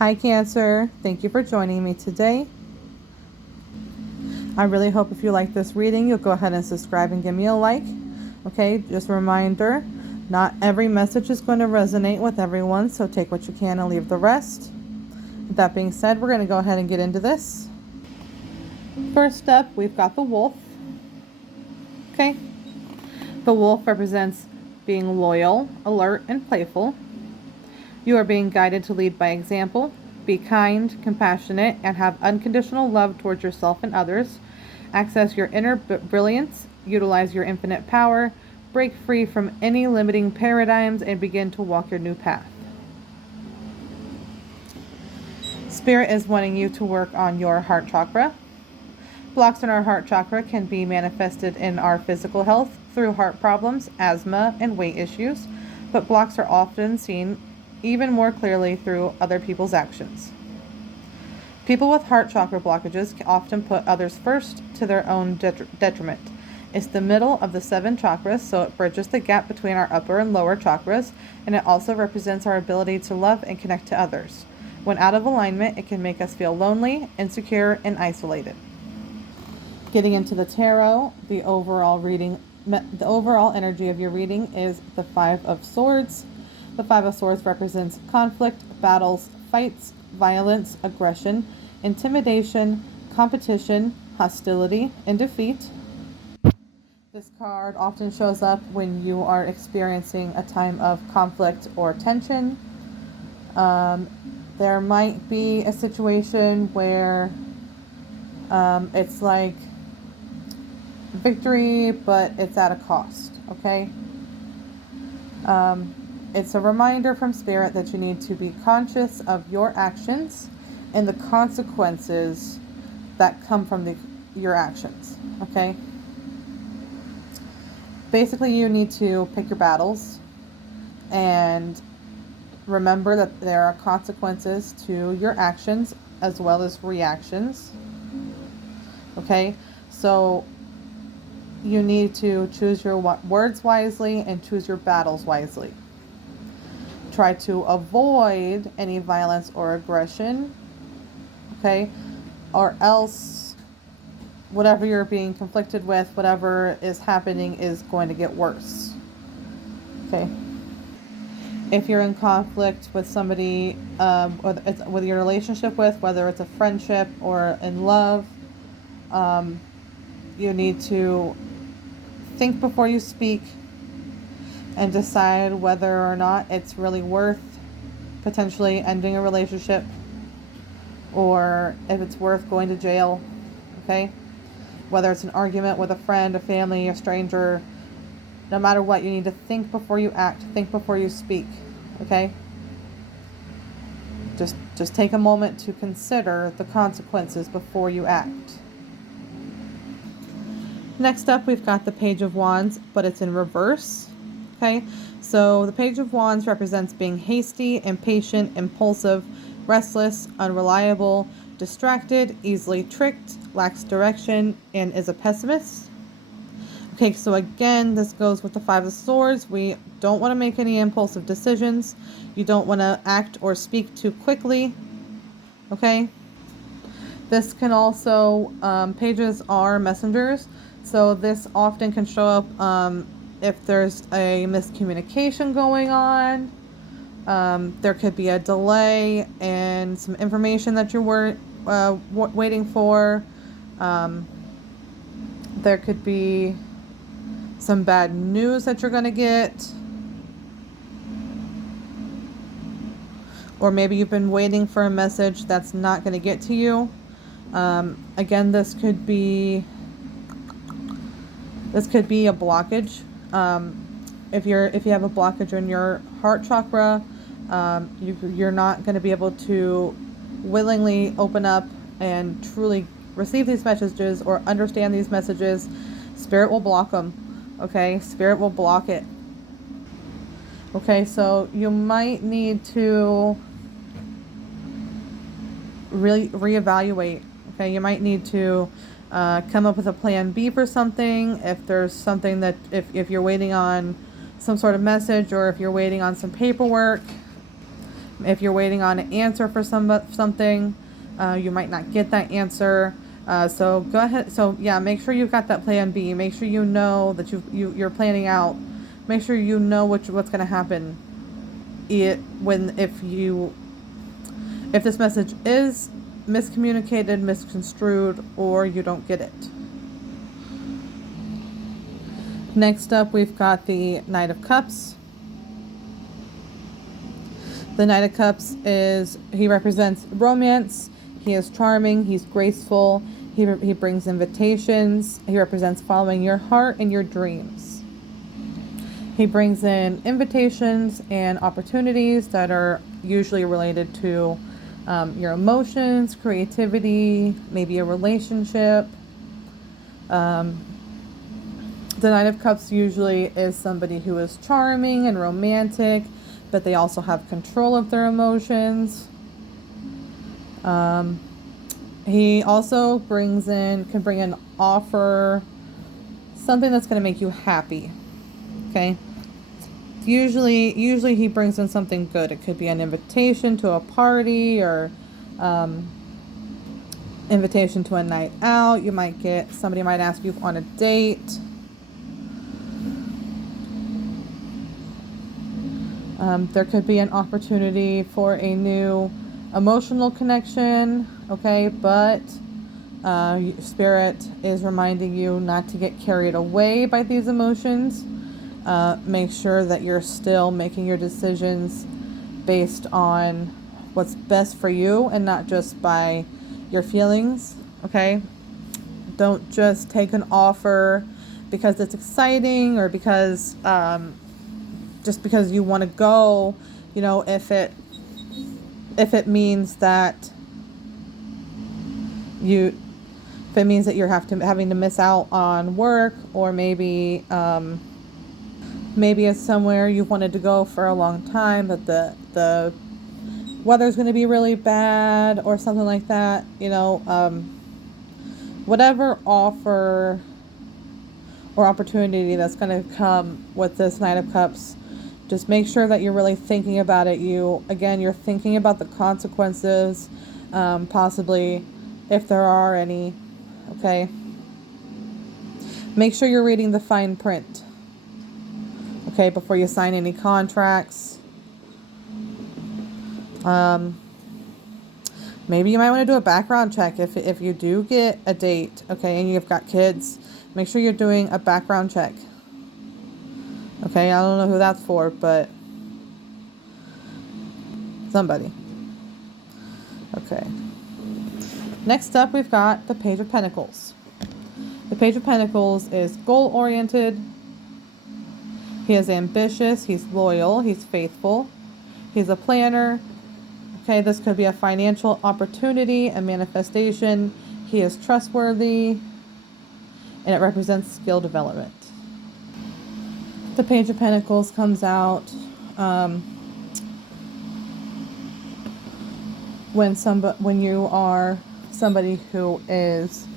Hi Cancer, thank you for joining me today. I really hope if you like this reading, you'll go ahead and subscribe and give me a like. Okay, just a reminder, not every message is going to resonate with everyone, so take what you can and leave the rest. With that being said, we're going to go ahead and get into this. First up, we've got the wolf. Okay, the wolf represents being loyal, alert, and playful. You are being guided to lead by example. Be kind, compassionate, and have unconditional love towards yourself and others. Access your inner brilliance, utilize your infinite power, break free from any limiting paradigms, and begin to walk your new path. Spirit is wanting you to work on your heart chakra. Blocks in our heart chakra can be manifested in our physical health through heart problems, asthma, and weight issues, but blocks are often seen even more clearly through other people's actions. People with heart chakra blockages can often put others first to their own detriment. It's the middle of the 7 chakras, so it bridges the gap between our upper and lower chakras, and it also represents our ability to love and connect to others. When out of alignment, it can make us feel lonely, insecure, and isolated. Getting into the tarot, the overall energy of your reading is the 5 of Swords. The 5 of Swords represents conflict, battles, fights, violence, aggression, intimidation, competition, hostility, and defeat. This card often shows up when you are experiencing a time of conflict or tension. There might be a situation where it's like victory, but it's at a cost, okay? It's a reminder from Spirit that you need to be conscious of your actions and the consequences that come from your actions, okay? Basically, you need to pick your battles and remember that there are consequences to your actions as well as reactions, okay? So you need to choose your words wisely and choose your battles wisely. Try to avoid any violence or aggression, okay? Or else whatever you're being conflicted with, whatever is happening is going to get worse, okay? If you're in conflict with somebody, with your relationship with, whether it's a friendship or in love, you need to think before you speak and decide whether or not it's really worth potentially ending a relationship or if it's worth going to jail, okay? Whether it's an argument with a friend, a family, a stranger, no matter what, you need to think before you act, think before you speak, okay? Just take a moment to consider the consequences before you act. Next up, we've got the Page of Wands, but it's in reverse. Okay, so the Page of Wands represents being hasty, impatient, impulsive, restless, unreliable, distracted, easily tricked, lacks direction, and is a pessimist. Okay, so again, this goes with the 5 of Swords. We don't want to make any impulsive decisions. You don't want to act or speak too quickly. Okay, this can also, pages are messengers, so this often can show up if there's a miscommunication going on. There could be a delay in some information that you were waiting for. There could be some bad news that you're going to get. Or maybe you've been waiting for a message that's not going to get to you. Again, this could be a blockage. If you have a blockage in your heart chakra, you're not going to be able to willingly open up and truly receive these messages or understand these messages. Spirit will block them. Okay, Spirit will block it. Okay, so you might need to really reevaluate. Okay, you might need to come up with a plan B for something. If there's something that, if you're waiting on some sort of message or if you're waiting on some paperwork, If you're waiting on an answer for something, you might not get that answer. So go ahead. So yeah, make sure you've got that plan B. Make sure you know that you're planning out. Make sure you know what's going to happen. If this message is miscommunicated, misconstrued, or you don't get it. Next up, we've got the Knight of Cups. The Knight of Cups he represents romance. He is charming. He's graceful. He brings invitations. He represents following your heart and your dreams. He brings in invitations and opportunities that are usually related to your emotions, creativity, maybe a relationship. The Knight of Cups usually is somebody who is charming and romantic, but they also have control of their emotions. He also can bring an offer, something that's going to make you happy. Okay. Usually he brings in something good. It could be an invitation to a party or invitation to a night out. Somebody might ask you on a date. There could be an opportunity for a new emotional connection, okay? But Spirit is reminding you not to get carried away by these emotions. Make sure that you're still making your decisions based on what's best for you and not just by your feelings, okay? Don't just take an offer because it's exciting or because just because you want to go, if it means that you're having to miss out on work, or maybe it's somewhere you've wanted to go for a long time, but the weather's going to be really bad or something like that, whatever offer or opportunity that's going to come with this Knight of Cups, just make sure that you're really thinking about it. You're thinking about the consequences, possibly if there are any, okay? Make sure you're reading the fine print, okay, before you sign any contracts. Maybe you might want to do a background check if you do get a date, okay, and you've got kids. Make sure you're doing a background check. Okay, I don't know who that's for, but somebody. Okay. Next up, we've got the Page of Pentacles. The Page of Pentacles is goal-oriented. He is ambitious. He's loyal. He's faithful. He's a planner. Okay, this could be a financial opportunity, a manifestation. He is trustworthy, and it represents skill development. The Page of Pentacles comes out when you are somebody who is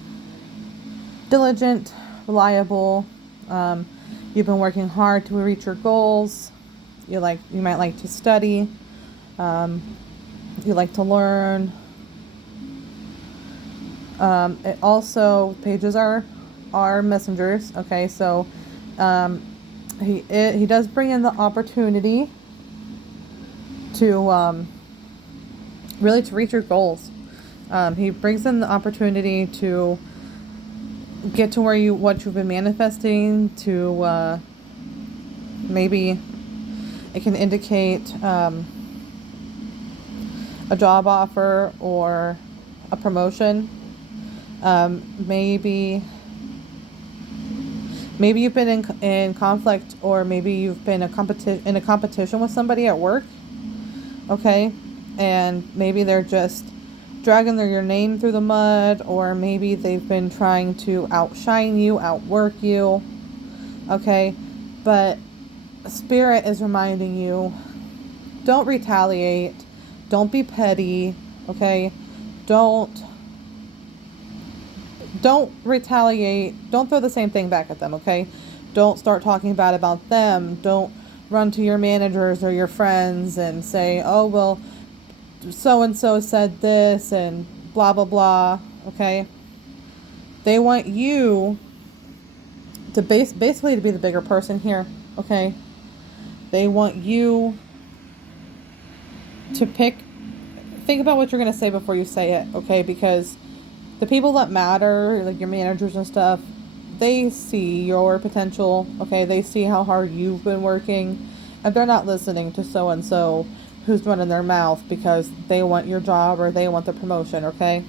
diligent, reliable. You've been working hard to reach your goals. You might like to study. You like to learn. It also, pages are messengers. Okay, so he does bring in the opportunity to really to reach your goals. He brings in the opportunity to get to what you've been manifesting. To maybe it can indicate a job offer or a promotion. Maybe you've been in conflict, or maybe you've been in a competition with somebody at work, okay? And maybe they're just dragging your name through the mud, or maybe they've been trying to outshine you, outwork you, okay? But Spirit is reminding you, don't retaliate, don't be petty, okay? Don't retaliate. Don't throw the same thing back at them, okay? Don't start talking bad about them. Don't run to your managers or your friends and say, oh, well, so and so said this and blah blah blah. Okay, they want you to basically to be the bigger person here. Okay, they want you to think about what you're going to say before you say it. Okay, because the people that matter, like your managers and stuff, they see your potential. Okay, they see how hard you've been working, and they're not listening to so and so who's running their mouth because they want your job or they want the promotion. Okay,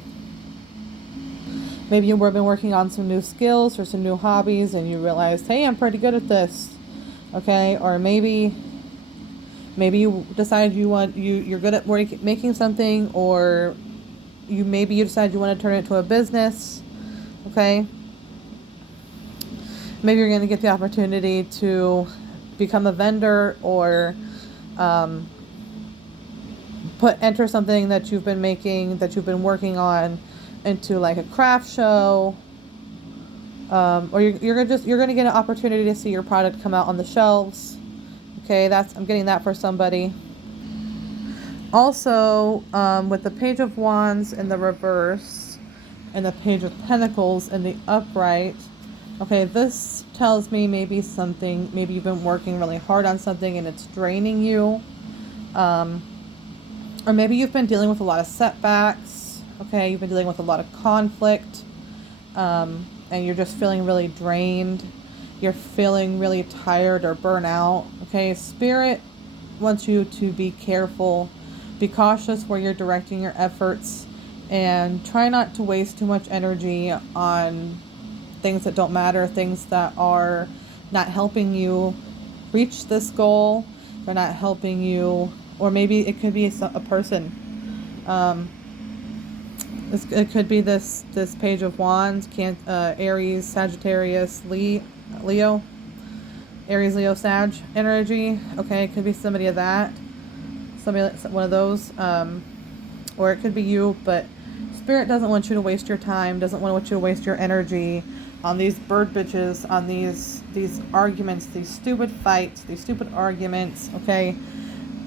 maybe you've been working on some new skills or some new hobbies and you realized, hey, I'm pretty good at this. Okay, or maybe you decide you're good at making something, or you decide you want to turn it into a business. Okay, maybe you're going to get the opportunity to become a vendor, or enter something that you've been making, that you've been working on, into like a craft show, or you're going to get an opportunity to see your product come out on the shelves. Okay, I'm getting that for somebody. Also, with the Page of Wands in the reverse and the Page of Pentacles in the upright, okay, this tells me maybe you've been working really hard on something and it's draining you. Or maybe you've been dealing with a lot of setbacks. Okay, you've been dealing with a lot of conflict, and you're just feeling really drained. You're feeling really tired or burnt out. Okay, Spirit wants you to be careful. Be cautious where you're directing your efforts, and try not to waste too much energy on things that don't matter, things that are not helping you reach this goal. They're not helping you, or maybe it could be a person. It could be this Page of Wands, Aries, Sagittarius, Leo, Aries, Leo, Sag energy. Okay, it could be somebody of that. One of those, or it could be you, but Spirit doesn't want you to waste your time, doesn't want you to waste your energy on these bird bitches, on these arguments, these stupid fights, these stupid arguments. Okay,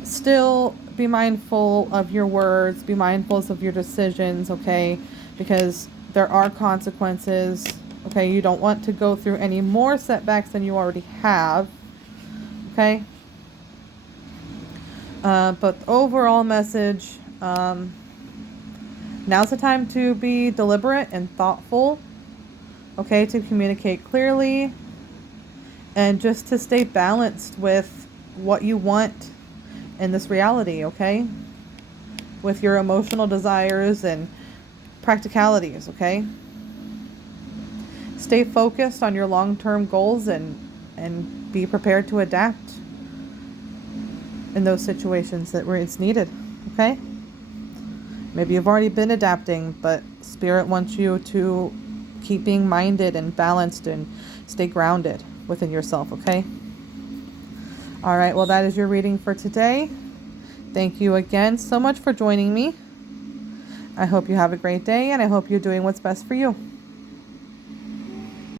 still be mindful of your words, be mindful of your decisions. Okay, because there are consequences. Okay, you don't want to go through any more setbacks than you already have. Okay. But the overall message, now's the time to be deliberate and thoughtful, okay, to communicate clearly, and just to stay balanced with what you want in this reality, okay, with your emotional desires and practicalities, okay. Stay focused on your long-term goals and be prepared to adapt in those situations where it's needed. Okay, maybe you've already been adapting, but Spirit wants you to keep being minded and balanced and stay grounded within yourself. Okay, all right, well, that is your reading for today. Thank you again so much for joining me. I hope you have a great day, and I hope you're doing what's best for you.